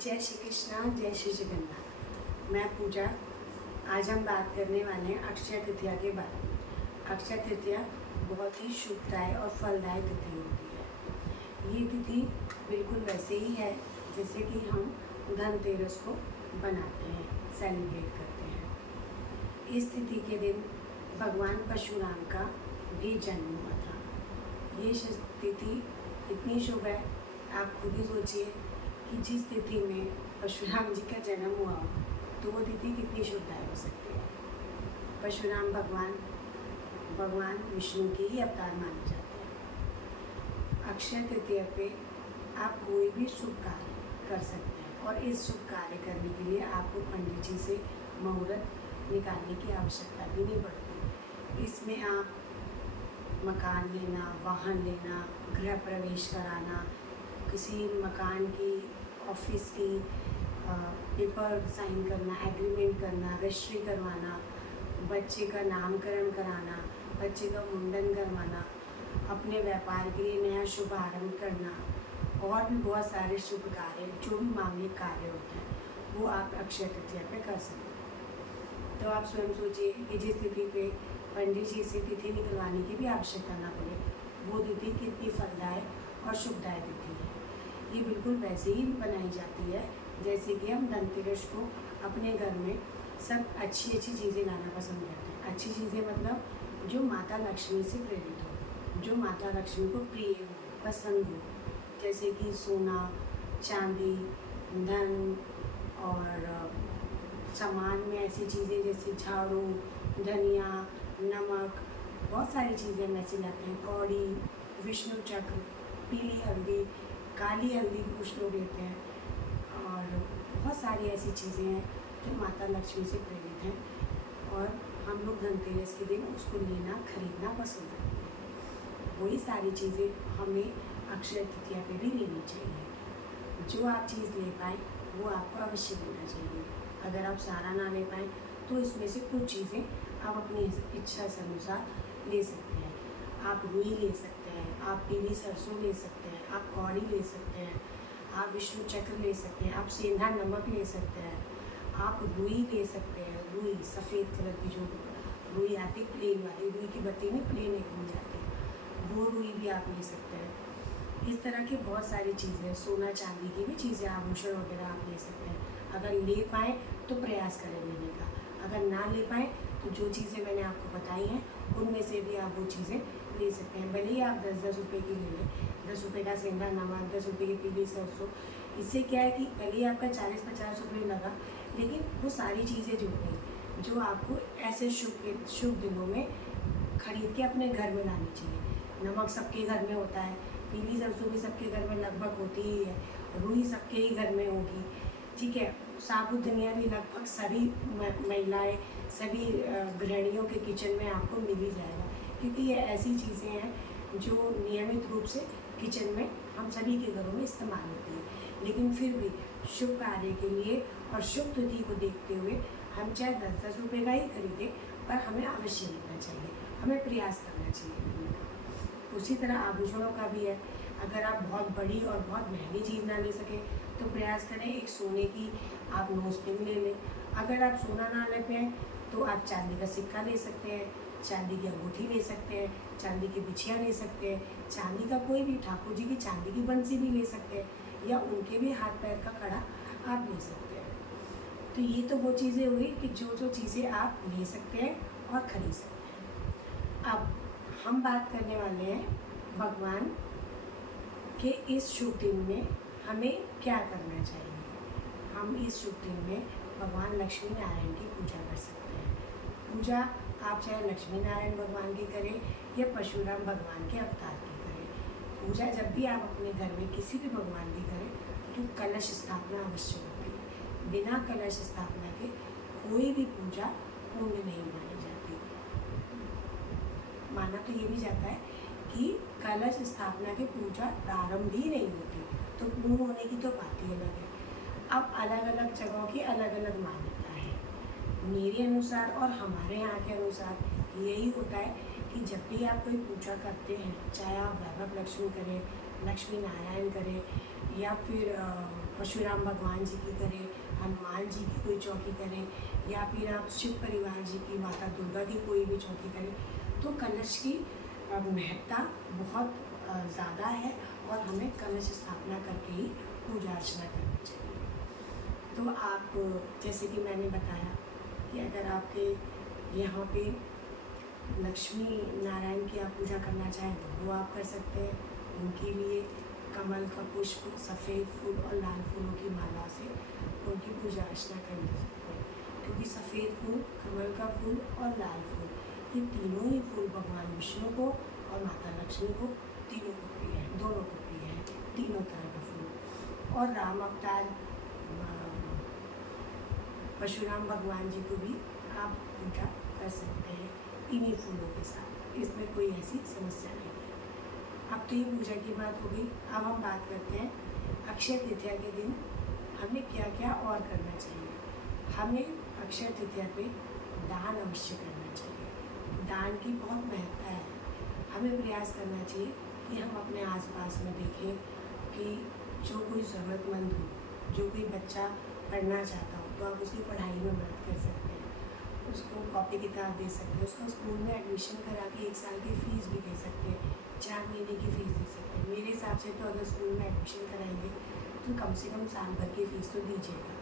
जय श्री कृष्णा, जय श्री जगन्नाथ। मैं पूजा। आज हम बात करने वाले हैं अक्षय तृतीया के बारे में। अक्षय तृतीया बहुत ही शुभदायक और फलदायक तिथि होती है। ये तिथि बिल्कुल वैसे ही है जैसे कि हम धनतेरस को बनाते हैं, सेलिब्रेट करते हैं। इस तिथि के दिन भगवान परशुराम का भी जन्म हुआ था। ये तिथि इतनी शुभ है, आप खुद ही सोचिए कि जिस तिथि में परशुराम जी का जन्म हुआ हो तो वो तिथि कितनी शुभदायक हो सकती है। परशुराम भगवान विष्णु के ही अवतार माने जाते हैं। अक्षय तृतीया पे आप कोई भी शुभ कार्य कर सकते हैं और इस शुभ कार्य करने के लिए आपको पंडित जी से मुहूर्त निकालने की आवश्यकता भी नहीं पड़ती। इसमें आप मकान लेना, वाहन लेना, गृह प्रवेश कराना, किसी मकान की, ऑफिस की पेपर साइन करना, एग्रीमेंट करना, रजिस्ट्री करवाना, बच्चे का नामकरण कराना, बच्चे का मुंडन करवाना, अपने व्यापार के लिए नया शुभारंभ करना और भी बहुत सारे शुभ कार्य, जो भी मांगलिक कार्य होते हैं वो आप अक्षय तृतीया पे कर सकते हैं। तो आप स्वयं सोचिए कि जिस तिथि पे पंडित जी से तिथि निकलवाने की भी आवश्यकता ना पड़े, वो तिथि कितनी फलदायक और शुभदायक तिथि है। ये बिल्कुल वैसे ही बनाई जाती है जैसे कि हम धनतेरस को अपने घर में सब अच्छी चीज़ें लाना पसंद करते हैं। अच्छी चीज़ें मतलब जो माता लक्ष्मी से प्रेरित हो, जो माता लक्ष्मी को प्रिय हो, पसंद हो, जैसे कि सोना, चांदी, धन और सामान में ऐसी चीज़ें जैसे झाड़ू, धनिया, नमक, बहुत सारी चीज़ें हम ऐसे लाते हैं। कौड़ी, विष्णु चक्र, पीली हल्दी, काली हल्दी भी कुछ लोग लेते हैं और बहुत सारी ऐसी चीज़ें हैं जो माता लक्ष्मी से प्रेरित हैं और हम लोग धनतेरस के दिन उसको लेना, खरीदना पसंद करते हैं। वही सारी चीज़ें हमें अक्षय तृतीया पे भी लेनी चाहिए। जो आप चीज़ ले पाएँ वो आपको अवश्य लेना चाहिए। अगर आप सारा ना ले पाएँ तो इसमें से कुछ चीज़ें आप अपनी इच्छा से अनुसार ले सकते हैं। आप रुई ले सकते हैं, आप पीली सरसों ले सकते हैं, आप कौड़ी ले सकते हैं, आप विष्णु चक्र ले सकते हैं, आप सेंधा नमक ले सकते हैं, आप रुई ले सकते हैं। रुई सफ़ेद कलर की जो रुई आती है, प्लेन वाली रुई की बत्ती में प्लेन एक रुई आती है, वो रुई भी आप ले सकते हैं। इस तरह की बहुत सारी चीज़ें, सोना चांदी की भी चीज़ें, आभूषण वगैरह आप ले सकते हैं। अगर ले पाएँ तो प्रयास करें लेने का, अगर ना ले पाएँ तो जो चीज़ें मैंने आपको बताई हैं उनमें से भी आप वो चीज़ें ले सकते हैं। भले ही आप 10-10 रुपये की ले लें, 10 रुपये का सेंधा नमक, 10 रुपये की पीली सरसों। इससे क्या है कि भले ही आपका 40-50 रुपये लगा, लेकिन वो सारी चीज़ें जुड़ गई जो आपको ऐसे शुभ दिनों में खरीद के अपने घर में लानी चाहिए। नमक सबके घर में होता है, पीली सरसों भी सबके घर में लगभग होती ही है, रुई सबके ही घर में होगी, ठीक है। साबुत धनिया भी लगभग सभी महिलाएं, सभी गृहिणियों के किचन में आपको मिल ही जाएगा, क्योंकि ये ऐसी चीज़ें हैं जो नियमित रूप से किचन में हम सभी के घरों में इस्तेमाल होती है। लेकिन फिर भी शुभ कार्य के लिए और शुभ तिथि को देखते हुए हम चाहे 10-10 रुपये का ही खरीदें, पर हमें अवश्य लेना चाहिए, हमें प्रयास करना चाहिए लेने का। उसी तरह आभूषणों का भी है। अगर आप बहुत बड़ी और बहुत महंगी चीज़ ना ले सकें तो प्रयास करें एक सोने की आप नोज पिन ले लें। अगर आप सोना ना ले पाएँ तो आप चांदी का सिक्का ले सकते हैं, चांदी की अंगूठी ले सकते हैं, चांदी की बिछिया ले सकते हैं, चांदी का कोई भी, ठाकुर जी की चांदी की बंसी भी ले सकते हैं, या उनके भी हाथ पैर का कड़ा आप ले सकते हैं। तो ये तो वो चीज़ें हुई कि जो चीज़ें आप ले सकते हैं और खरीद सकते हैं। अब हम बात करने वाले हैं भगवान के इस शुभ दिन में हमें क्या करना चाहिए। हम इस शुभ दिन में भगवान लक्ष्मी नारायण की पूजा कर सकते हैं। पूजा आप चाहे लक्ष्मी नारायण भगवान की करें या परशुराम भगवान के अवतार की करें। पूजा जब भी आप अपने घर में किसी भी भगवान की करें तो कलश स्थापना अवश्य होती है। बिना कलश स्थापना के कोई भी पूजा पूर्ण नहीं मानी जाती। माना तो ये भी जाता है कि कलश स्थापना की पूजा प्रारंभ ही नहीं होती, तो पूर्ण होने की तो बात ही अलग है। अब अलग अलग जगहों की अलग अलग मान्यता है। मेरे अनुसार और हमारे यहाँ के अनुसार यही होता है कि जब भी आप कोई पूजा करते हैं, चाहे आप वैभव लक्ष्मी करें, लक्ष्मी नारायण करें या फिर परशुराम भगवान जी की करें, हनुमान जी की कोई चौकी करें, या फिर आप शिव परिवार जी की, माता दुर्गा की कोई भी चौकी करें, तो कलश की महत्ता बहुत ज़्यादा है और हमें कलश स्थापना करके ही पूजा अर्चना करनी चाहिए। तो आप, जैसे कि मैंने बताया कि अगर आपके यहाँ पे लक्ष्मी नारायण की आप पूजा करना चाहें तो वो आप कर सकते हैं। उनके लिए कमल का पुष्प, सफ़ेद फूल और लाल फूलों की माला से उनकी पूजा अर्चना कर सकते हैं, क्योंकि सफ़ेद फूल, कमल का फूल और लाल फूल, ये तीनों ही फूल भगवान विष्णु को और माता लक्ष्मी को, तीनों को प्रिय है, दोनों को प्रिय है, तीनों तरह का फूल। और राम अवतार परशुराम भगवान जी को भी आप पूजा कर सकते हैं इन्हीं फूलों के साथ, इसमें कोई ऐसी समस्या नहीं है। अब तो ये पूजा की बात हो गई। अब हम बात करते हैं अक्षय तृतीया के दिन हमें क्या क्या और करना चाहिए। हमें अक्षय तृतीया पे दान अवश्य करना चाहिए। दान की बहुत महत्ता है। हमें प्रयास करना चाहिए कि हम अपने आसपास में देखें कि जो कोई ज़रूरतमंद हो, जो कोई बच्चा पढ़ना चाहता हो, तो आप उसकी पढ़ाई में मदद कर सकते हैं, उसको कॉपी किताब दे सकते हैं, उसको स्कूल में एडमिशन करा के 1 साल की फ़ीस भी दे सकते हैं, 4 महीने की फ़ीस दे सकते हैं। मेरे हिसाब से तो अगर स्कूल में एडमिशन कराएंगे तो कम से कम साल भर की फ़ीस तो दीजिएगा।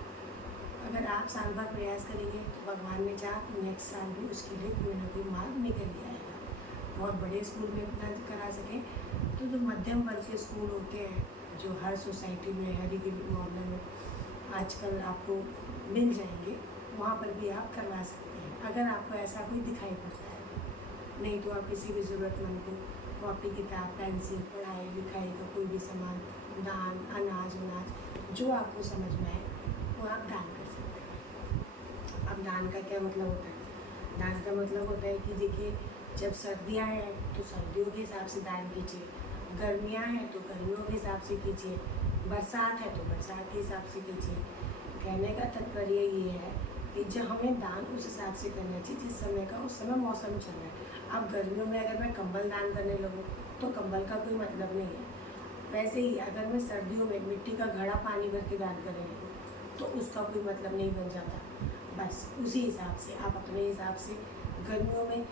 अगर आप साल भर प्रयास करेंगे तो भगवान ने चाहा तो नेक्स्ट साल भी उसके लिए कोई ना कोई मार्ग निकल ही आएगा। बहुत बड़े स्कूल में ना करा सकें तो जो मध्यम वर्ग के स्कूल होते हैं, जो हर सोसाइटी में, हर एक मोहल्ले में आजकल आपको मिल जाएंगे, वहाँ पर भी आप करवा सकते हैं अगर आपको ऐसा कोई दिखाई पड़ता है। नहीं तो आप किसी भी ज़रूरतमंद को कॉपी किताब, पेंसिल, पढ़ाई लिखाई का कोई भी सामान, दान, अनाज जो आपको समझ में आए वो आप दान कर सकते हैं। अब दान का क्या मतलब होता है? दान का मतलब होता है कि देखिए, जब सर्दियाँ हैं तो सर्दियों के हिसाब से दान कीजिए, गर्मियाँ हैं तो गर्मियों के हिसाब से कीजिए, बरसात है तो बरसात के हिसाब से कीजिए। कहने का तात्पर्य ये है कि जब हमें दान उस हिसाब से करना चाहिए जिस समय का उस समय मौसम चल रहा है। अब गर्मियों में अगर मैं कंबल दान करने लगूँ तो कंबल का कोई मतलब नहीं है। वैसे ही अगर मैं सर्दियों में मिट्टी का घड़ा पानी भर के दान करने लगूँ तो उसका कोई मतलब नहीं बन जाता। बस उसी हिसाब से आप अपने हिसाब से गर्मियों में,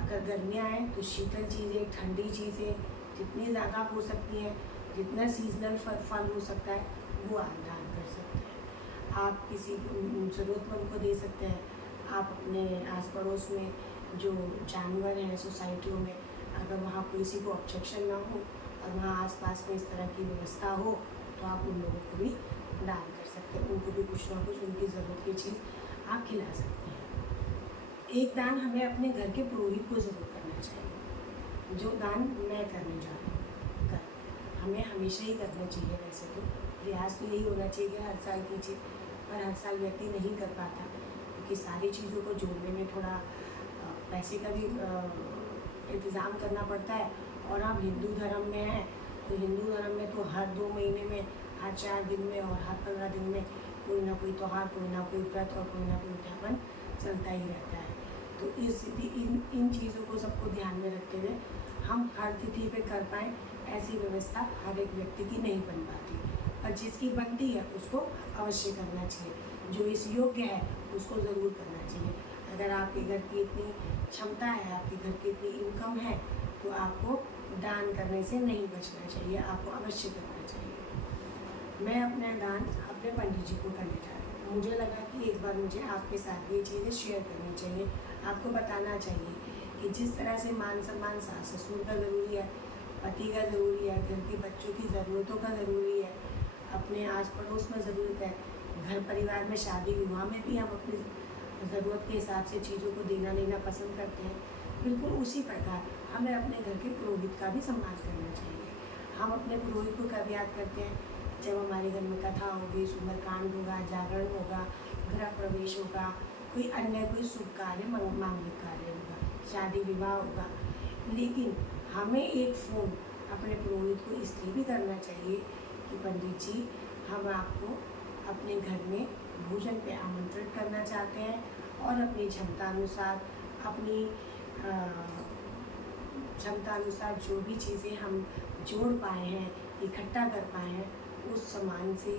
अगर गर्मियाँ हैं तो शीतल चीज़ें, ठंडी चीज़ें जितनी ज़्यादा हो सकती हैं, जितना सीजनल फल हो सकता है वो आप दान कर सकते हैं। आप किसी ज़रूरतमंद को दे सकते हैं। आप अपने आस पड़ोस में जो जानवर हैं सोसाइटियों में, अगर वहाँ किसी को ऑब्जेक्शन ना हो और वहाँ आसपास में इस तरह की व्यवस्था हो तो आप उन लोगों को भी दान कर सकते हैं। उनको भी कुछ ना कुछ उनकी ज़रूरत की चीज़ आप खिला सकते हैं। एक दान हमें अपने घर के पुरोहित को ज़रूर करना चाहिए। जो दान मैं करने जा रही हूँ हमें हमेशा ही करना चाहिए। वैसे तो प्रयास तो यही होना चाहिए कि हर साल कीजिए, पर हर साल व्यक्ति नहीं कर पाता क्योंकि सारी चीज़ों को जोड़ने में थोड़ा पैसे का भी इंतज़ाम करना पड़ता है। और आप हिंदू धर्म में हैं तो हिंदू धर्म में तो हर 2 महीने में, हर 4 दिन में और हर 15 दिन में कोई ना कोई त्यौहार, कोई ना कोई व्रत और कोई ना कोई उद्यापन चलता ही रहता है। तो इन चीज़ों को सबको ध्यान में रखते हुए हम हर तिथि पे कर पाएँ, ऐसी व्यवस्था हर एक व्यक्ति की नहीं बन पाती, पर जिसकी बनती है उसको अवश्य करना चाहिए। जो इस योग्य है उसको ज़रूर करना चाहिए। अगर आपके घर की इतनी क्षमता है, आपके घर की इतनी इनकम है, तो आपको दान करने से नहीं बचना चाहिए, आपको अवश्य करना चाहिए। मैं अपना दान अपने पंडित जी को करने जा रही हूँ। मुझे लगा कि एक बार मुझे आपके साथ ये चीज़ें शेयर करनी चाहिए, आपको बताना चाहिए कि जिस तरह से मान सम्मान सास ससुर का ज़रूरी है, पति का ज़रूरी है, घर के बच्चों की ज़रूरतों का ज़रूरी है, अपने आस पड़ोस में ज़रूरत है, घर परिवार में शादी विवाह में भी हम अपनी ज़रूरत के हिसाब से चीज़ों को देना लेना पसंद करते हैं। बिल्कुल उसी प्रकार हमें अपने घर के पुरोहित का भी सम्मान करना चाहिए। हम अपने पुरोहित को कब याद करते हैं? जब हमारे घर में कथा होगी, सुंदरकांड होगा, जागरण होगा, गृह प्रवेश होगा, कोई अन्य कोई शुभ कार्य, मांगलिक कार्य होगा, शादी विवाह होगा। लेकिन हमें एक फ़ोन अपने पुरोहित को इसलिए भी करना चाहिए कि पंडित जी, हम आपको अपने घर में भोजन पे आमंत्रित करना चाहते हैं और अपनी क्षमता अनुसार, अपनी क्षमता अनुसार जो भी चीज़ें हम जोड़ पाए हैं, इकट्ठा कर पाए हैं, उस सामान से,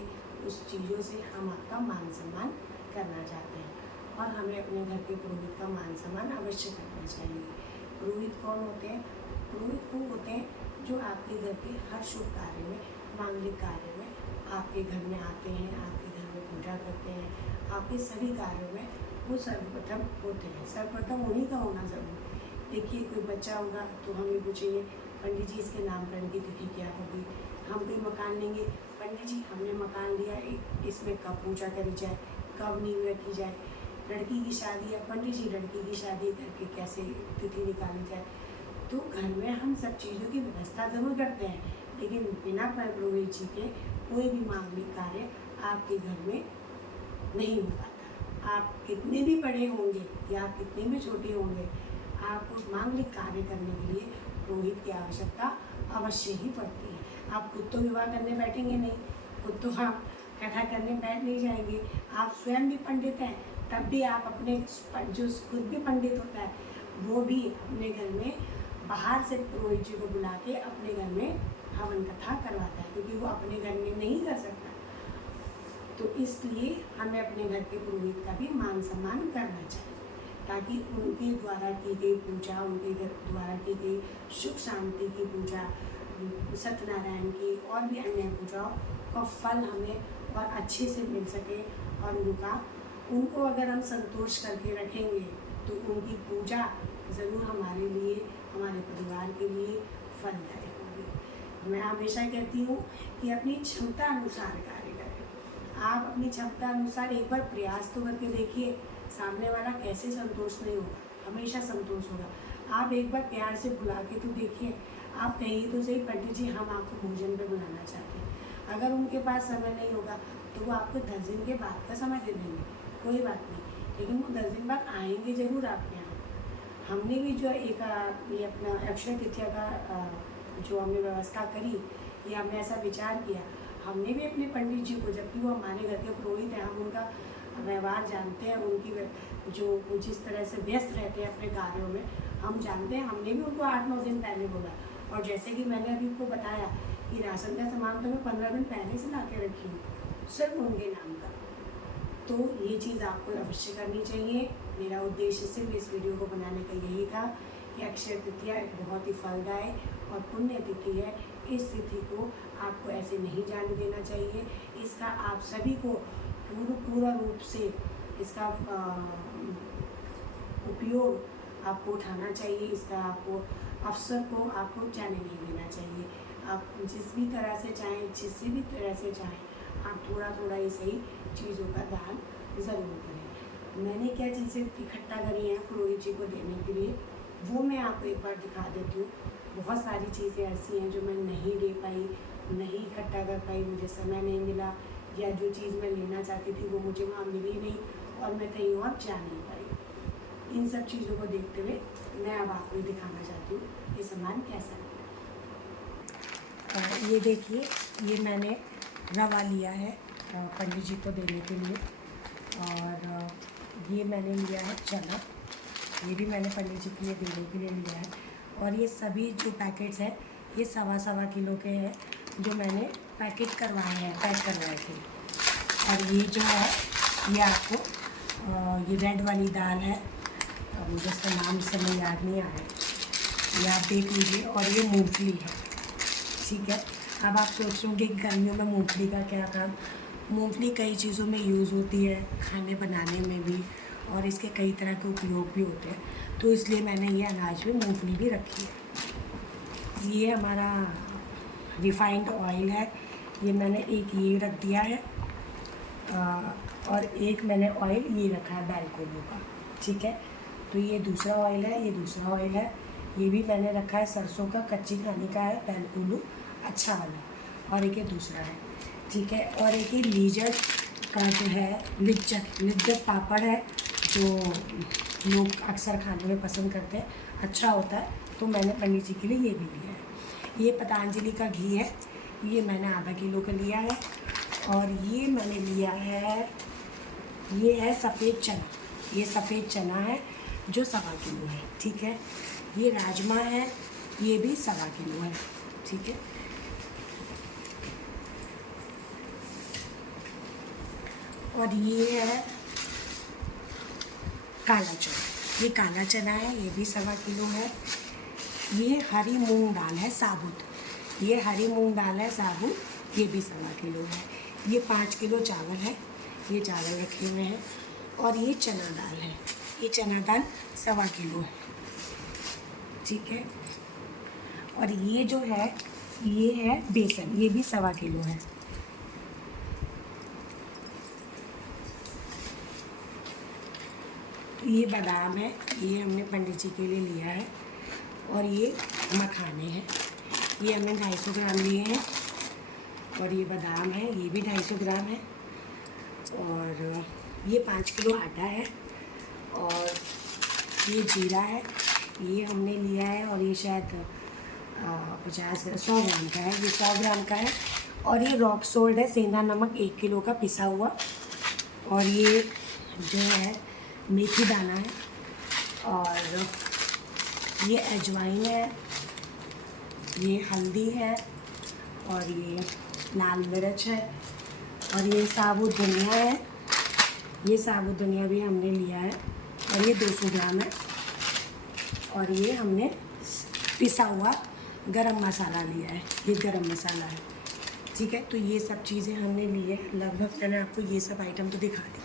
उस चीज़ों से हम आपका मान सम्मान करना चाहते हैं और हमें अपने घर के पुरोहित का मान सम्मान अवश्य करना चाहिए। पुरोहित कौन होते हैं? पुरोहित वो होते हैं जो आपके घर के हर शुभ कार्य में, मांगलिक कार्य में आपके घर में आते हैं, आपके घर में पूजा करते हैं, आपके सभी कार्यों में वो सर्वप्रथम होते हैं। सर्वप्रथम उन्हीं का होना ज़रूरी। देखिए कोई बच्चा होगा तो हम ये पूछेंगे पंडित जी इसके नामकरण की तिथि क्या होगी। हम कोई मकान लेंगे, पंडित जी हमने मकान लिया, इसमें कब पूजा करी जाए, कब नींव रखी जाए। लड़की की शादी है, पंडित जी लड़की की शादी करके कैसे तिथि निकाली जाए। तो घर में हम सब चीज़ों की व्यवस्था ज़रूर करते हैं, लेकिन बिना पुरोहित जी के कोई भी मांगलिक कार्य आपके घर में नहीं हो पाता। आप कितने भी बड़े होंगे या आप कितने भी छोटे होंगे, आपको मांगलिक कार्य करने के लिए पुरोहित की आवश्यकता अवश्य ही पड़ती है। आप खुद तो विवाह करने बैठेंगे नहीं, खुद तो आप कथा करने बैठ नहीं जाएंगे। आप स्वयं भी पंडित हैं, तब भी आप अपने जो खुद भी पंडित होता है वो भी अपने घर में बाहर से पुरोहित जी को बुला के अपने घर में हवन कथा करवाता है, क्योंकि वो अपने घर में नहीं कर सकता। तो इसलिए हमें अपने घर के पुरोहित का भी मान सम्मान करना चाहिए, ताकि उनके द्वारा की गई पूजा, उनके द्वारा की गई सुख शांति की पूजा, सत्यनारायण की और भी अन्य पूजाओं का फल हमें और अच्छे से मिल सके। और उनको अगर हम संतोष करके रखेंगे तो उनकी पूजा ज़रूर हमारे लिए, हमारे परिवार के लिए फलदायक होगी। मैं हमेशा कहती हूँ कि अपनी क्षमता अनुसार कार्य करें। आप अपनी क्षमता अनुसार एक बार प्रयास तो करके देखिए, सामने वाला कैसे संतोष नहीं होगा, हमेशा संतोष होगा। आप एक बार प्यार से बुला के तो देखिए, आप कहिए तो सही पंडित जी हम आपको भोजन पे बुलाना चाहते हैं। अगर उनके पास समय नहीं होगा तो वो आपको 10 दिन के बाद का समय दे देंगे, कोई बात नहीं, लेकिन वो 10 दिन बाद आएंगे ज़रूर आपके यहाँ। हमने भी जो ये अपना अक्षय तृतीया का जो हमने व्यवस्था करी, या हमने ऐसा विचार किया, हमने भी अपने पंडित जी को, जबकि वो हमारे घर के पुरोहित हैं, हम उनका व्यवहार जानते हैं, उनकी जो वो जिस तरह से व्यस्त रहते हैं अपने कार्यों में हम जानते हैं, हमने भी उनको 8-9 दिन पहले बोला। और जैसे कि मैंने अभी उनको बताया कि राशन का सामान तो मैं 15 दिन पहले से ला के रखी हूँ, सिर्फ उनके नाम का। तो ये चीज़ आपको अवश्य करनी चाहिए। मेरा उद्देश्य सिर्फ इस वीडियो को बनाने का यही था कि अक्षय तृतीया एक बहुत ही फलदायक और पुण्य तिथि है। इस तिथि को आपको ऐसे नहीं जाने देना चाहिए। इसका आप सभी को पूरा रूप से इसका उपयोग आपको उठाना चाहिए। इसका आपको अवसर को आपको जाने नहीं देना चाहिए। आप जिस भी तरह से चाहें, जिससे भी तरह से चाहें, आप थोड़ा थोड़ा ही सही चीज़ों का दान ज़रूर करें। मैंने क्या चीज़ें इकट्ठा करी हैं पुरोहित जी को देने के लिए, वो मैं आपको एक बार दिखा देती हूँ। बहुत सारी चीज़ें ऐसी हैं जो मैं नहीं दे पाई, नहीं इकट्ठा कर पाई, मुझे समय नहीं मिला, या जो चीज़ मैं लेना चाहती थी वो मुझे वहाँ मिली नहीं और मैं कहीं और जा नहीं पाई। इन सब चीज़ों को देखते हुए मैं अब आपको दिखाना चाहती हूँ ये सामान कैसा है। ये देखिए, ये मैंने रवा लिया है पंडित जी को देने के लिए, और ये मैंने लिया है चना, ये भी मैंने पंडित जी के लिए देने के लिए लिया है। और ये सभी जो पैकेट्स हैं ये 1.25 किलो के हैं जो मैंने पैक करवाए थे। और ये जो है ये आपको ये रेड वाली दाल है, मुझे इसका नाम इस समय याद नहीं आ रहा है, ये आप देख लीजिए। और ये मूंगफली है, ठीक है। अब आप सोच रहे होंगे गर्मियों में मूंगफली का क्या काम। मूंगफली कई चीज़ों में यूज़ होती है, खाने बनाने में भी, और इसके कई तरह के उपयोग भी होते हैं, तो इसलिए मैंने ये अनाज में मूंगफली भी रखी है। ये हमारा रिफाइंड ऑयल है, ये मैंने एक ये रख दिया है, और एक मैंने ऑयल ये रखा है बैलकोलो का, ठीक है। तो ये दूसरा ऑयल है, ये दूसरा ऑयल है, ये भी मैंने रखा है सरसों का, कच्ची खाने का है, बैलकोलो अच्छा वाला, और एक ये दूसरा है, ठीक है। और एक ये लीजर का जो है लिज्जत पापड़ है, जो लोग अक्सर खाने में पसंद करते हैं, अच्छा होता है, तो मैंने पंडित जी के लिए ये भी लिया है। ये पतंजलि का घी है, ये मैंने आधा किलो का लिया है। और ये मैंने लिया है, ये है सफ़ेद चना, ये सफ़ेद चना है जो 1.25 किलो है, ठीक है। ये राजमा है, ये भी 1.25 किलो है, ठीक है। और ये है काला चना, ये काला चना है, ये भी 1.25 किलो है। ये हरी मूंग दाल है साबुत, ये हरी मूंग दाल है साबुत, ये भी 1.25 किलो है। ये 5 किलो चावल है, ये चावल रखे हुए हैं। और ये चना दाल है, ये चना दाल 1.25 किलो है, ठीक है। और ये जो है ये है बेसन, ये भी 1.25 किलो है। ये बादाम है, ये हमने पंडित जी के लिए लिया है। और ये मखाने हैं, ये हमने 250 ग्राम लिए हैं। और ये बादाम है, ये भी 250 ग्राम है। और ये 5 किलो आटा है। और ये जीरा है, ये हमने लिया है। और ये शायद 100 ग्राम का है, ये 100 ग्राम का है। और ये रॉक सोल्ट है, सेंधा नमक 1 किलो का पिसा हुआ। और ये जो है मेथी दाना है। और ये अजवाइन है, ये हल्दी है। और ये लाल मिर्च है। और ये साबुत धनिया है, ये साबुत धनिया भी हमने लिया है। और ये 200 ग्राम है। और ये हमने पिसा हुआ गरम मसाला लिया है, ये गरम मसाला है, ठीक है। तो ये सब चीज़ें हमने ली है। लगभग मैंने आपको ये सब आइटम तो दिखा दी।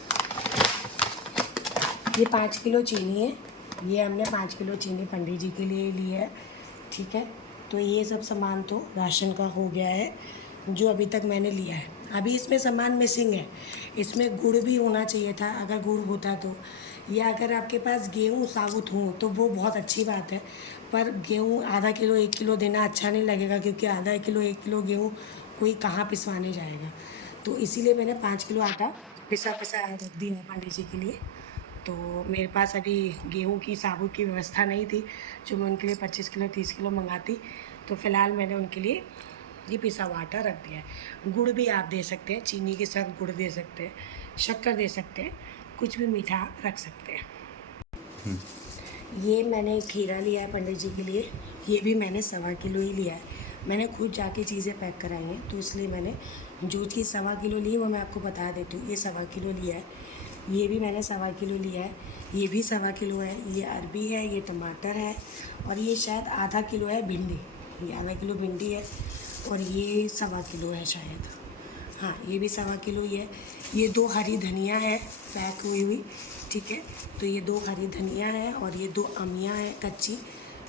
ये 5 किलो चीनी है, ये हमने 5 किलो चीनी पंडित जी के लिए ली है, ठीक है। तो ये सब सामान तो राशन का हो गया है जो अभी तक मैंने लिया है। अभी इसमें सामान मिसिंग है, इसमें गुड़ भी होना चाहिए था, अगर गुड़ होता तो। या अगर आपके पास गेहूँ साबुत हो तो वो बहुत अच्छी बात है, पर गेहूँ आधा किलो 1 किलो देना अच्छा नहीं लगेगा, क्योंकि आधा किलो 1 किलो गेहूँ कोई कहाँ पिसवाने जाएगा। तो इसीलिए मैंने 5 किलो आटा पिसा रख दिया है पंडित जी के लिए। तो मेरे पास अभी गेहूं की साबुत की व्यवस्था नहीं थी जो मैं उनके लिए 25 किलो 30 किलो मंगाती। तो फ़िलहाल मैंने उनके लिए ये पिसा हुआ आटा रख दिया है। गुड़ भी आप दे सकते हैं, चीनी के साथ गुड़ दे सकते हैं, शक्कर दे सकते हैं, कुछ भी मीठा रख सकते हैं। ये मैंने खीरा लिया है पंडित जी के लिए, ये भी मैंने 1.25 किलो ही लिया है। मैंने खुद जाके चीज़ें पैक कराई हैं, तो इसलिए मैंने जो चीज़ 1.25 किलो ली है वो मैं आपको बता देती हूँ। ये 1.25 किलो लिया है, ये भी मैंने 1.25 किलो लिया है, ये भी 1.25 किलो है। ये अरबी है, ये टमाटर है। और ये शायद आधा किलो है भिंडी, ये आधा किलो भिंडी है। और ये 1.25 किलो है शायद, हाँ ये भी 1.25 किलो ही है। ये 2 हरी धनिया है पैक हुई हुई, ठीक है। तो ये 2 हरी धनिया है। और ये 2 अमियाँ हैं कच्ची,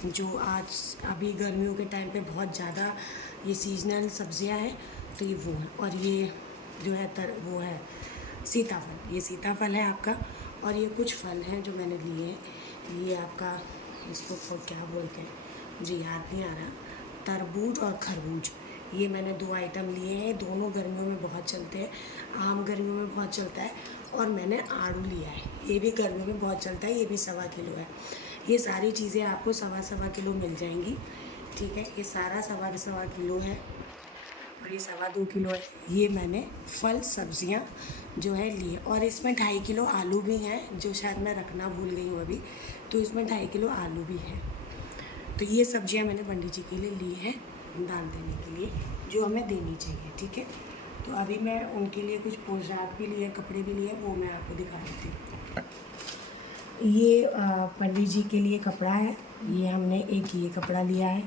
जो आज अभी गर्मियों के टाइम पे बहुत ज़्यादा ये सीजनल सब्जियां हैं, तो ये वो है। और ये जो है वो है सीताफल, ये सीताफल है आपका। और ये कुछ फल हैं जो मैंने लिए हैं, ये आपका इसको क्या बोलते हैं मुझे याद नहीं आ रहा, तरबूज और खरबूज, ये मैंने 2 आइटम लिए हैं। दोनों गर्मियों में बहुत चलते हैं, आम गर्मियों में बहुत चलता है। और मैंने आड़ू लिया है, ये भी गर्मियों में बहुत चलता है, ये भी 1.25 किलो है। ये सारी चीज़ें आपको 1.25 किलो मिल जाएंगी, ठीक है। ये सारा 1.25 किलो है। और ये 2.25 किलो है। ये मैंने फल सब्जियां जो है लिए। और इसमें 2.5 किलो आलू भी हैं, जो शायद मैं रखना भूल गई हूँ अभी, तो इसमें 2.5 किलो आलू भी है। तो ये सब्जियां मैंने पंडित जी के लिए ली हैं दान देने के लिए, जो हमें देनी चाहिए, ठीक है। तो अभी मैं उनके लिए कुछ पोशाक भी लिए, कपड़े भी लिए, वो मैं आपको दिखा देती हूँ। ये पंडित जी के लिए कपड़ा है, ये हमने एक ये कपड़ा लिया है।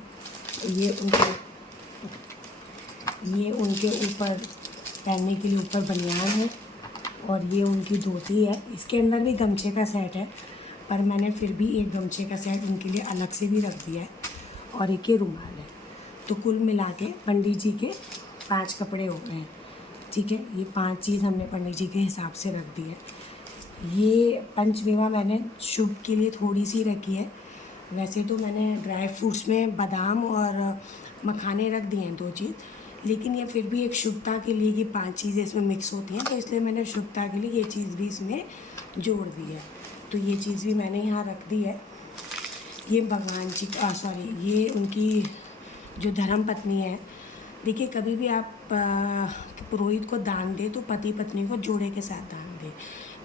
ये उनके ऊपर पहनने के लिए ऊपर बनियान है। और ये उनकी धोती है, इसके अंदर भी गमछे का सेट है, पर मैंने फिर भी एक गमछे का सेट उनके लिए अलग से भी रख दिया है। और एक ये रुमाल है। तो कुल मिला के पंडित जी के 5 कपड़े हो गए हैं, ठीक है। ये 5 चीज़ हमने पंडित जी के हिसाब से रख दी है। ये पंचमेवा मैंने शुभ के लिए थोड़ी सी रखी है। वैसे तो मैंने ड्राई फ्रूट्स में बादाम और मखाने रख दिए हैं 2 चीज़, लेकिन ये फिर भी एक शुभता के लिए कि 5 चीज़ें इसमें मिक्स होती हैं, तो इसलिए मैंने शुभता के लिए ये चीज़ भी इसमें जोड़ दी है। तो ये चीज़ भी मैंने यहाँ रख दी है। ये भगवान जी का ये उनकी जो धर्म पत्नी है। देखिए, कभी भी आप पुरोहित को दान दें तो पति पत्नी को जोड़े के साथ दान दें,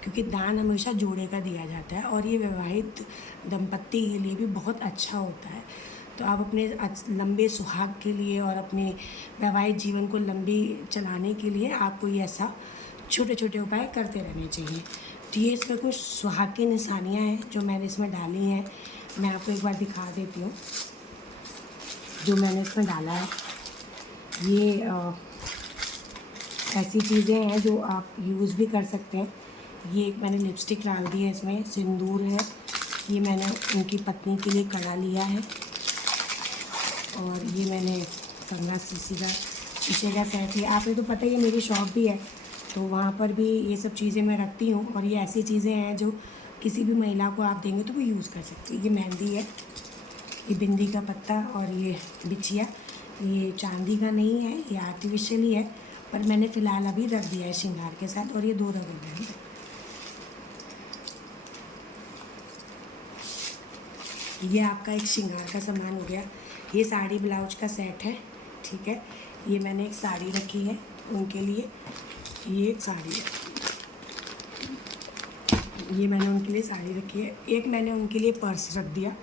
क्योंकि दान हमेशा जोड़े का दिया जाता है। और ये विवाहित दंपत्ति के लिए भी बहुत अच्छा होता है। तो आप अपने लंबे सुहाग के लिए और अपने वैवाहिक जीवन को लंबी चलाने के लिए आपको ये ऐसा छोटे छोटे उपाय करते रहने चाहिए। तो ये इसमें कुछ सुहाग की निशानियाँ हैं जो मैंने इसमें डाली हैं। मैं आपको एक बार दिखा देती हूँ जो मैंने इसमें डाला है। ये ऐसी चीज़ें हैं जो आप यूज़ भी कर सकते हैं। ये एक मैंने लिपस्टिक डाल दी है, इसमें सिंदूर है, ये मैंने उनकी पत्नी के लिए कड़ा लिया है, और ये मैंने 15 सीसी का शीशे का सेट है। आपने तो पता ही है मेरी शॉप भी है, तो वहाँ पर भी ये सब चीज़ें मैं रखती हूँ, और ये ऐसी चीज़ें हैं जो किसी भी महिला को आप देंगे तो वो यूज़ कर सकती है। ये मेहंदी है, ये बिंदी का पत्ता, और ये बिछिया। ये चांदी का नहीं है, ये आर्टिफिशियल ही है, पर मैंने फ़िलहाल अभी रख दिया है श्रृंगार के साथ। और ये 2 रबर बैंड, ये आपका एक श्रृंगार का सामान हो गया। ये साड़ी ब्लाउज का सेट है, ठीक है। ये मैंने एक साड़ी रखी है उनके लिए, ये एक साड़ी है, ये मैंने उनके लिए साड़ी रखी है। एक मैंने उनके लिए पर्स रख दिया,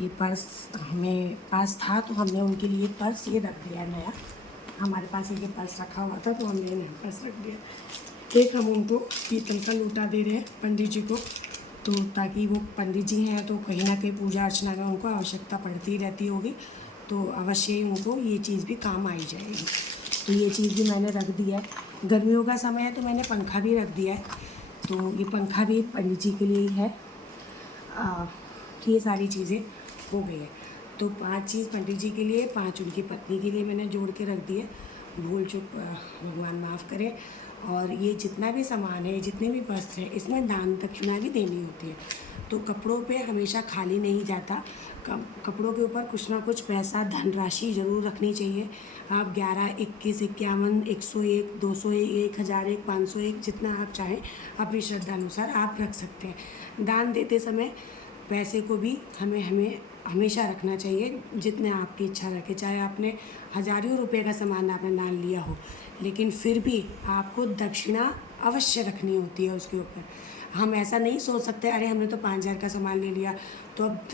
ये पर्स हमें पास था तो हमने उनके लिए पर्स ये रख दिया नया। हमारे पास एक पर्स रखा हुआ था तो हमने नया पर्स रख दिया। एक हम उनको पीतल का लोटा दे रहे हैं पंडित जी को, तो ताकि वो पंडित जी हैं तो कहीं ना कहीं पूजा अर्चना में उनको आवश्यकता पड़ती रहती होगी, तो अवश्य ही उनको ये चीज़ भी काम आई जाएगी। तो ये चीज़ भी मैंने रख दिया है। गर्मियों का समय है तो मैंने पंखा भी रख दिया है, तो ये पंखा भी पंडित जी के लिए ही है। ये सारी चीज़ें हो गई है। तो 5 चीज़ पंडित जी के लिए, 5 उनकी पत्नी के लिए मैंने जोड़ के रख दिए। भूल चूक भगवान माफ़ करें। और ये जितना भी सामान है, जितने भी वस्त्र हैं, इसमें दान दक्षिणा भी देनी होती है। तो कपड़ों पे हमेशा खाली नहीं जाता, कपड़ों के ऊपर कुछ ना कुछ पैसा धनराशि ज़रूर रखनी चाहिए। आप 11, 21, 51, 101, 201, 1001, 501 जितना आप चाहें अपनी श्रद्धा अनुसार आप रख सकते हैं। दान देते समय पैसे को भी हमें हमेशा रखना चाहिए जितने आपकी इच्छा रखे। चाहे आपने हज़ारों रुपए का सामान आपने दान लिया हो, लेकिन फिर भी आपको दक्षिणा अवश्य रखनी होती है उसके ऊपर। हम ऐसा नहीं सोच सकते अरे हमने तो 5,000 का सामान ले लिया तो अब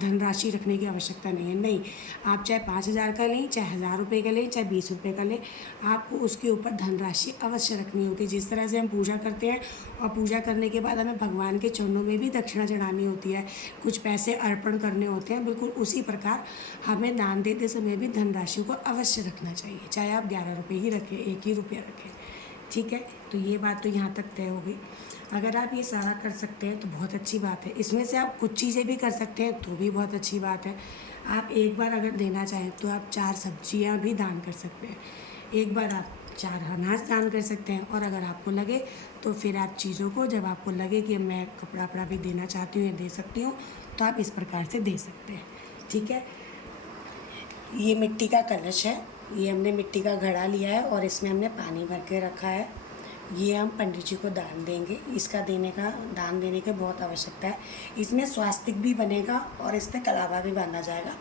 धनराशि रखने की आवश्यकता नहीं है। नहीं, आप चाहे 5,000 का लें, चाहे 1,000 रुपये का लें, चाहे 20 रुपये का लें, आपको उसके ऊपर धनराशि अवश्य रखनी होती है। जिस तरह से हम पूजा करते हैं और पूजा करने के बाद हमें भगवान के चरणों में भी दक्षिणा चढ़ानी होती है, कुछ पैसे अर्पण करने होते हैं, बिल्कुल उसी प्रकार हमें दान देते समय भी धनराशि को अवश्य रखना चाहिए। चाहे आप 11 रुपये ही रखें, 1 ही रुपया रखें, ठीक है। तो ये बात तो यहाँ तक तय हो गई। अगर आप ये सारा कर सकते हैं तो बहुत अच्छी बात है। इसमें से आप कुछ चीज़ें भी कर सकते हैं तो भी बहुत अच्छी बात है। आप एक बार अगर देना चाहें तो आप 4 सब्जियां भी दान कर सकते हैं, एक बार आप 4 अनाज दान कर सकते हैं, और अगर आपको लगे तो फिर आप चीज़ों को, जब आपको लगे कि मैं कपड़ा वपड़ा भी देना चाहती हूँ या दे सकती हूँ, तो आप इस प्रकार से दे सकते हैं, ठीक है। ये मिट्टी का कलश है, ये हमने मिट्टी का घड़ा लिया है और इसमें हमने पानी भर के रखा है। ये हम पंडित जी को दान देंगे। इसका दान देने की बहुत आवश्यकता है। इसमें स्वास्तिक भी बनेगा और इस पर कलावा भी बांधा जाएगा,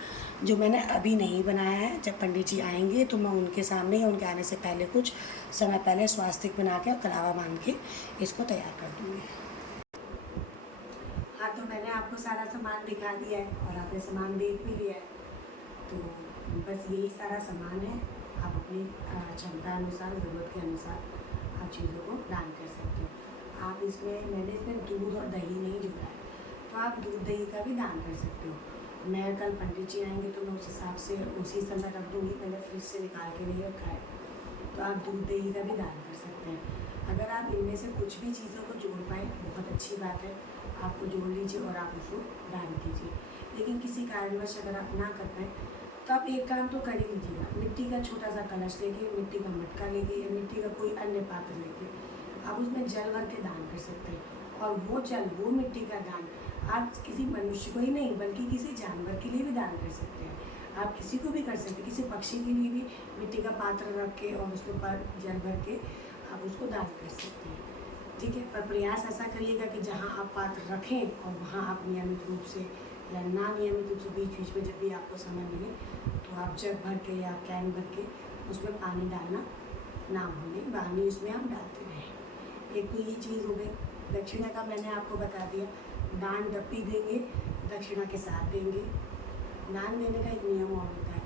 जो मैंने अभी नहीं बनाया है। जब पंडित जी आएंगे तो मैं उनके सामने या उनके आने से पहले कुछ समय पहले स्वास्तिक बना के और कलावा बांध के इसको तैयार कर दूँगी। हाँ, तो मैंने आपको सारा सामान दिखा दिया है और आपने सामान देख भी लिया है। तो बस यही सारा सामान है। आप अपनी क्षमता अनुसार, ज़रूरत के अनुसार आप चीज़ों को दान कर सकते हो। आप मैंने इसमें दूध और दही नहीं जोड़ा है, तो आप दूध दही का भी दान कर सकते हो। मैं कल पंडित जी आएंगे तो मैं उस हिसाब से उसी समय रख दूँगी, मैंने फ्रिज से निकाल के नहीं रखा है। तो आप दूध दही का भी दान कर सकते हैं। अगर आप इनमें से कुछ भी चीज़ों को जोड़ पाएँ बहुत अच्छी बात है, आपको जोड़ लीजिए और आप उसको दान कीजिए। लेकिन किसी कारणवश अगर आप ना कर पाएँ तो आप एक काम तो कर ही लीजिएगा। मिट्टी का छोटा सा कलश लेके, मिट्टी का मटका लेके या मिट्टी का कोई अन्य पात्र लेके आप उसमें जल भर के दान कर सकते हैं। और वो जल, वो मिट्टी का दान आप किसी मनुष्य को ही नहीं बल्कि किसी जानवर के लिए भी दान कर सकते हैं। आप किसी को भी कर सकते हैं, किसी पक्षी के लिए भी मिट्टी का पात्र रख के और उसके ऊपर जल भर के आप उसको दान कर सकते हैं, ठीक है। पर प्रयास ऐसा करिएगा कि जहाँ आप पात्र रखें और वहाँ आप नियमित रूप से या ना नियमित रूप से बीच में जब भी आपको समय मिले तो आप जग भर के या कैन भर के उसमें पानी डालना ना भूलें, पानी उसमें आप डालते रहें। एक तो ये चीज़ हो गई। दक्षिणा का मैंने आपको बता दिया, दान जब भी देंगे दक्षिणा के साथ देंगे। दान देने का एक नियम और होता है,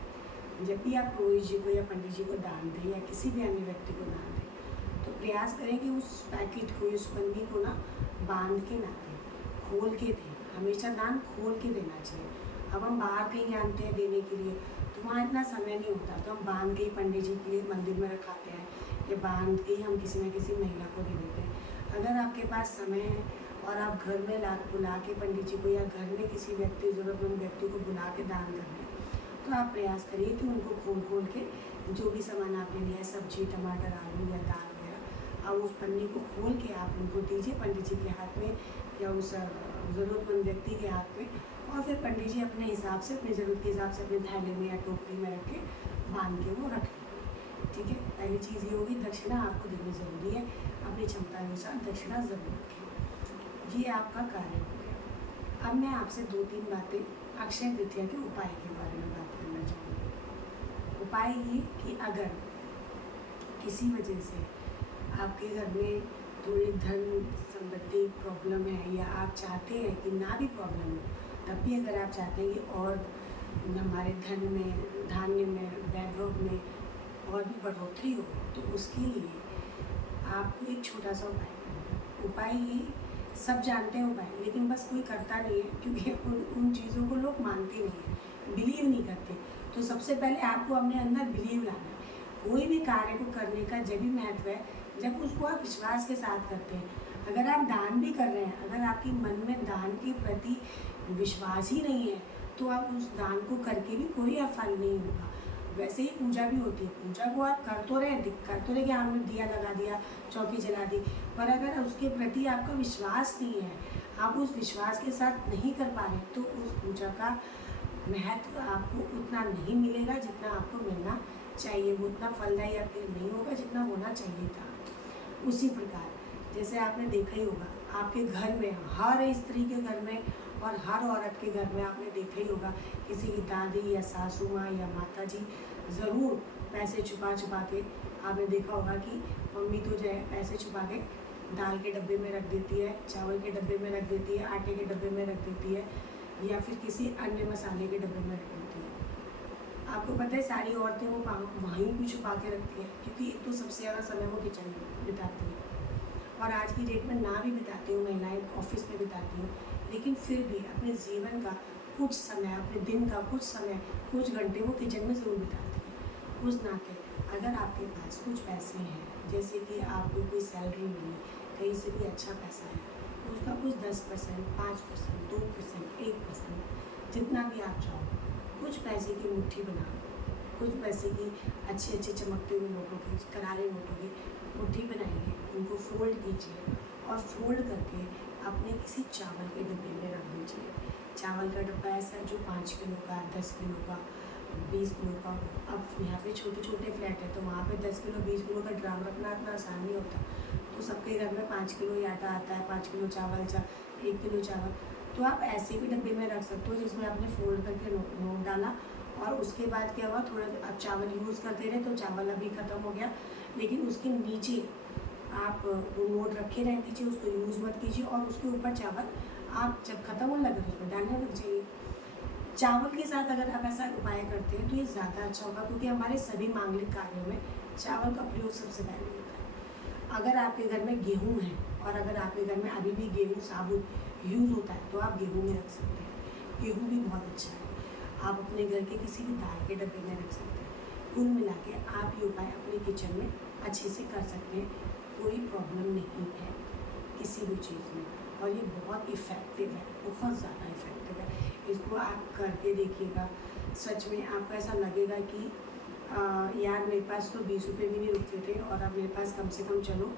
जब भी आप पुरोहित जी को या पंडित जी को दान दें या किसी भी अन्य व्यक्ति को दान दें तो प्रयास करें कि उस पैकेट को, उस पन्नी को ना बांध के ना दें, खोल के दें। हमेशा दान खोल के देना चाहिए। अब हम बाहर कहीं जानते हैं देने के लिए, तो वहाँ इतना समय नहीं होता, तो हम बांध के ही पंडित जी के लिए मंदिर में रखाते हैं, या बांध के ही हम किसी न किसी महिला को दे देते हैं। अगर आपके पास समय है और आप घर में बुला के पंडित जी को, या घर में किसी व्यक्ति, ज़रूरतमंद व्यक्ति को बुला के दान कर रहे हैं, तो आप प्रयास करिए कि उनको खोल के जो भी सामान आपने लिया है, सब्जी, टमाटर, आलू या दाल वगैरह, अब उस पन्नी को खोल के आप उनको दीजिए पंडित जी के हाथ में, या उस ज़रूरतमंद व्यक्ति के हाथ में। और फिर पंडित जी अपने हिसाब से, अपनी ज़रूरत के हिसाब से अपने थैले में या टोकरी में रख के बांध के वो रख लेंगे। ठीक है, पहली चीज़ ये होगी, दक्षिणा आपको देनी ज़रूरी है, अपनी क्षमता अनुसार दक्षिणा ज़रूर रखें। ये आपका कार्य हो गया। अब मैं आपसे 2-3 बातें अक्षय तृतीया के उपाय के बारे में बात करना चाहूँगी। उपाय ये कि अगर किसी वजह से आपके घर में थोड़ी धन संबंधी प्रॉब्लम है, या आप चाहते हैं कि ना भी प्रॉब्लम हो, तब भी अगर आप चाहते हैं कि और हमारे धन में, धान्य में, वैभव में और भी बढ़ोतरी हो, तो उसके लिए आपको एक छोटा सा उपाय करना है। उपाय ये सब जानते हैं उपाय, लेकिन बस कोई करता नहीं है, क्योंकि उन चीज़ों को लोग मानते नहीं हैं, बिलीव नहीं करते। तो सबसे पहले आपको अपने अंदर बिलीव लाना है। कोई भी कार्य को करने का जब भी महत्व है जब उसको आप विश्वास के साथ करते हैं। अगर आप दान भी कर रहे हैं, अगर आपके मन में दान के प्रति विश्वास ही नहीं है, तो आप उस दान को करके भी कोई फल नहीं होगा। वैसे ही पूजा भी होती है, पूजा को आप कर तो रहे कि आपने दिया लगा दिया, चौकी जला दी, पर अगर उसके प्रति आपका विश्वास नहीं है, आप उस विश्वास के साथ नहीं कर पा रहे, तो उस पूजा का महत्व आपको उतना नहीं मिलेगा जितना आपको मिलना चाहिए। वो उतना फलदायी आपके लिए नहीं होगा जितना होना चाहिए था। उसी प्रकार जैसे आपने देखा ही होगा, आपके घर में, हर स्त्री के घर में और हर औरत के घर में आपने देखा ही होगा, किसी की दादी या सासू माँ या माता जी ज़रूर पैसे छुपा के, आपने देखा होगा कि मम्मी तो जो है पैसे छुपा के दाल के डब्बे में रख देती है, चावल के डब्बे में रख देती है, आटे के डब्बे में रख देती है, या फिर किसी अन्य मसाले के डब्बे में रख देती है। आपको पता है सारी औरतें वो वहीं भी छुपा के रखती हैं, क्योंकि एक तो सबसे ज़्यादा समय वो किचन में बिताती हैं, और आज की डेट में ना भी बिताती हूँ, महिलाएं ऑफिस में बिताती हूँ, लेकिन फिर भी अपने जीवन का कुछ समय, अपने दिन का कुछ समय, कुछ घंटे वो किचन में ज़रूर बिताती हैं। उस नाते अगर आपके पास कुछ पैसे हैं, जैसे कि आपको कोई सैलरी मिली, कहीं से भी अच्छा पैसा है, उसका कुछ 10%, 5%, 2%, 1%, जितना भी आप चाहो, कुछ पैसे की मुट्ठी बनाओ, कुछ पैसे की अच्छे चमकते हुए नोटों की, करारे नोटों की मुट्ठी बनाइए, उनको फोल्ड कीजिए, और फोल्ड करके अपने किसी चावल के डब्बे में रख दीजिए। चावल का डब्बा ऐसा जो 5 किलो का, 10 किलो का, 20 किलो का। अब यहाँ पे छोटे छोटे फ्लैट है, तो वहाँ पे 10 किलो 20 किलो का ड्राम रखना इतना आसान नहीं होता, तो सबके घर में 5 किलो ही आटा आता है, 5 किलो चावल, 1 किलो चावल, तो आप ऐसे भी डब्बे में रख सकते हो जिसमें आपने फोल्ड करके नोट डाला, और उसके बाद क्या हुआ, थोड़ा आप चावल यूज़ करते रहे तो चावल अभी ख़त्म हो गया, लेकिन उसके नीचे आप वो नोट रखे रहने दीजिए, उसको यूज़ मत कीजिए, और उसके ऊपर चावल आप जब ख़त्म होने लगे उसमें डालने लग जाइए। चावल के साथ अगर आप ऐसा उपाय करते हैं तो ये ज़्यादा अच्छा होगा, क्योंकि हमारे सभी मांगलिक कार्यों में चावल का प्रयोग सबसे पहले होता है। अगर आपके घर में गेहूँ है, और अगर आपके घर में अभी भी गेहूँ साबुत यूज़ होता है, तो आप गेहूँ में रख सकते हैं। गेहूँ भी बहुत अच्छा है, आप अपने घर के किसी भी दाल के डब्बे में रख सकते हैं। कुल मिला के आप ये उपाय अपने किचन में अच्छे से कर सकते हैं, कोई प्रॉब्लम नहीं है किसी भी चीज़ में, और ये बहुत इफ़ेक्टिव है, बहुत ज़्यादा इफ़ेक्टिव है। इसको आप करके देखिएगा, सच में आपको ऐसा लगेगा कि यार मेरे पास तो 20 रुपये भी नहीं रुकते थे, और अब मेरे पास कम से कम चलो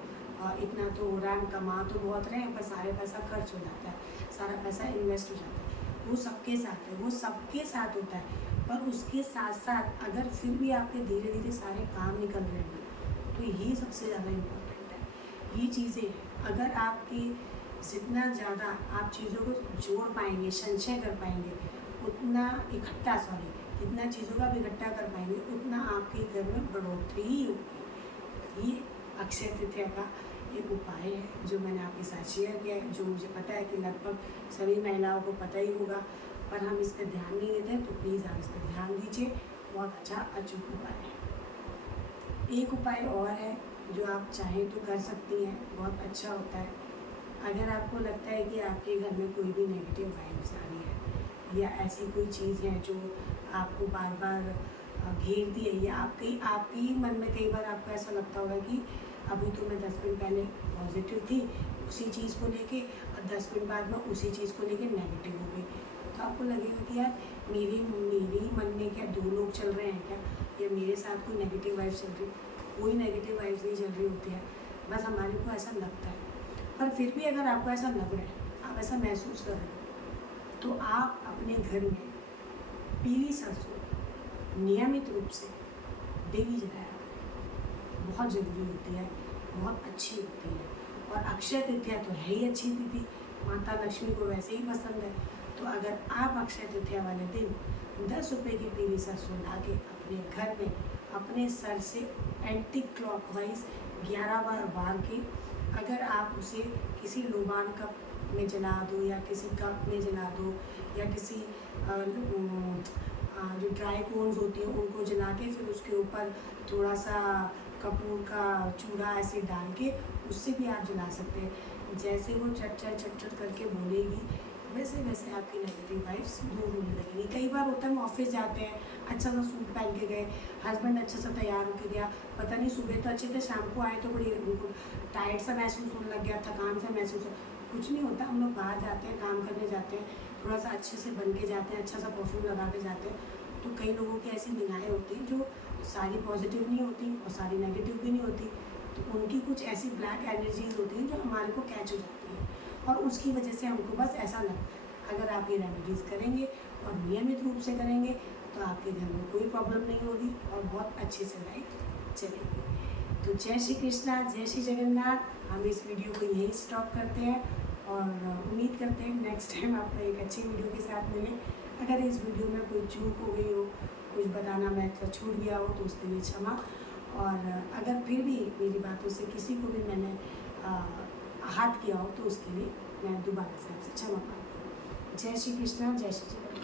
इतना तो हो रहा है, कमा तो बहुत रहे हैं, पर सारे पैसा खर्च हो जाता है, सारा पैसा इन्वेस्ट हो जाता है। वो सबके साथ है, वो सबके साथ होता है, पर उसके साथ साथ अगर फिर भी आपके धीरे धीरे सारे काम निकल रहे हैं, तो ये सबसे ज़्यादा इम्पोर्टेंट है। ये चीज़ें अगर आपकी जितना ज़्यादा आप चीज़ों को जोड़ पाएंगे, संचय कर पाएंगे, उतना जितना चीज़ों का भी इकट्ठा कर पाएंगे, उतना आपके घर में बढ़ोतरी ही होगी। ये अक्षय तृतीया का एक उपाय है जो मैंने आपके साथ शेयर किया है, जो मुझे पता है कि लगभग सभी महिलाओं को पता ही होगा, पर हम इस पर ध्यान नहीं देते, तो प्लीज़ आप इस पर ध्यान दीजिए। बहुत अच्छा अचूक उपाय है। एक उपाय और है जो आप चाहें तो कर सकती हैं, बहुत अच्छा होता है। अगर आपको लगता है कि आपके घर में कोई भी नेगेटिव वाइब्स आ रही है या ऐसी कोई चीज़ है जो आपको बार बार घेरती है, या आपके ही मन में कई बार आपको ऐसा लगता होगा कि अभी तो मैं 10 मिनट पहले पॉजिटिव थी उसी चीज़ को लेके, और 10 मिनट बाद में उसी चीज़ को लेके नेगेटिव हो गई, तो आपको लगेगा कि यार मेरे मन में क्या दो लोग चल रहे हैं क्या, या मेरे साथ कोई नेगेटिव वाइब चल रही। कोई नेगेटिव वाइब्स नहीं चल रही होती है, बस हमारे को ऐसा लगता है। पर फिर भी अगर आपको ऐसा लग रहा है, आप ऐसा महसूस कर रहे हो, तो आप अपने घर में पीली सरसों नियमित रूप से डेली जलाया करें। बहुत ज़रूरी होती है, बहुत अच्छी होती है। और अक्षय तृतीया तो है ही अच्छी तिथि, माता लक्ष्मी को वैसे ही पसंद है। तो अगर आप अक्षय तृतीया वाले दिन 10 रुपये की पीली सरसों ला के अपने घर में अपने सर से एंटी क्लॉकवाइज 11 बार वार के, अगर आप उसे किसी लोबान कप में जला दो या किसी कप में जला दो, या किसी जो ड्राई कोन्स होती हैं उनको जला के फिर उसके ऊपर थोड़ा सा कपूर का चूड़ा ऐसे डाल के उससे भी आप जला सकते हैं। जैसे वो चट करके बोलेगी, वैसे वैसे आपकी नेगेटिव वाइब्स दूर होने लगेगी। कई बार होता है हम ऑफिस जाते हैं, अच्छा सा सूट पहन के गए, हस्बैंड अच्छा सा तैयार होके गया, पता नहीं सुबह तो अच्छे थे, शाम को आए तो बड़ी उनको टायर्ड सा महसूस होने लग गया, थकान सा महसूस हो। कुछ नहीं होता, हम लोग बाहर जाते हैं, काम करने जाते हैं, थोड़ा सा अच्छे से बन के जाते हैं, अच्छा सा परफ्यूम लगा के जाते हैं, तो कई लोगों की ऐसी निगाहें होती हैं जो सारी पॉजिटिव नहीं होती और सारी नेगेटिव भी नहीं होती, तो उनकी कुछ ऐसी ब्लैक एनर्जीज होती हैं जो हमारे को कैच हो जाती हैं, और उसकी वजह से हमको बस ऐसा लगता है। अगर आप ये रेमेडीज़ करेंगे और नियमित रूप से करेंगे तो आपके घर में कोई प्रॉब्लम नहीं होगी और बहुत अच्छे से लाइफ चलेगी। तो जय श्री कृष्णा, जय श्री जगन्नाथ। हम इस वीडियो को यहीं स्टॉप करते हैं और उम्मीद करते हैं नेक्स्ट टाइम आपको एक अच्छी वीडियो के साथ मिले। अगर इस वीडियो में कोई चूक हो गई हो, कुछ बताना मैं छूट गया हो तो उसके लिए क्षमा, और अगर फिर भी मेरी बातों से किसी को भी मैंने आहत किया हो तो उसके लिए मैं दोबारा से आपसे क्षमा मांगती हूँ। जय श्री कृष्णा, जय श्री जगन्नाथ।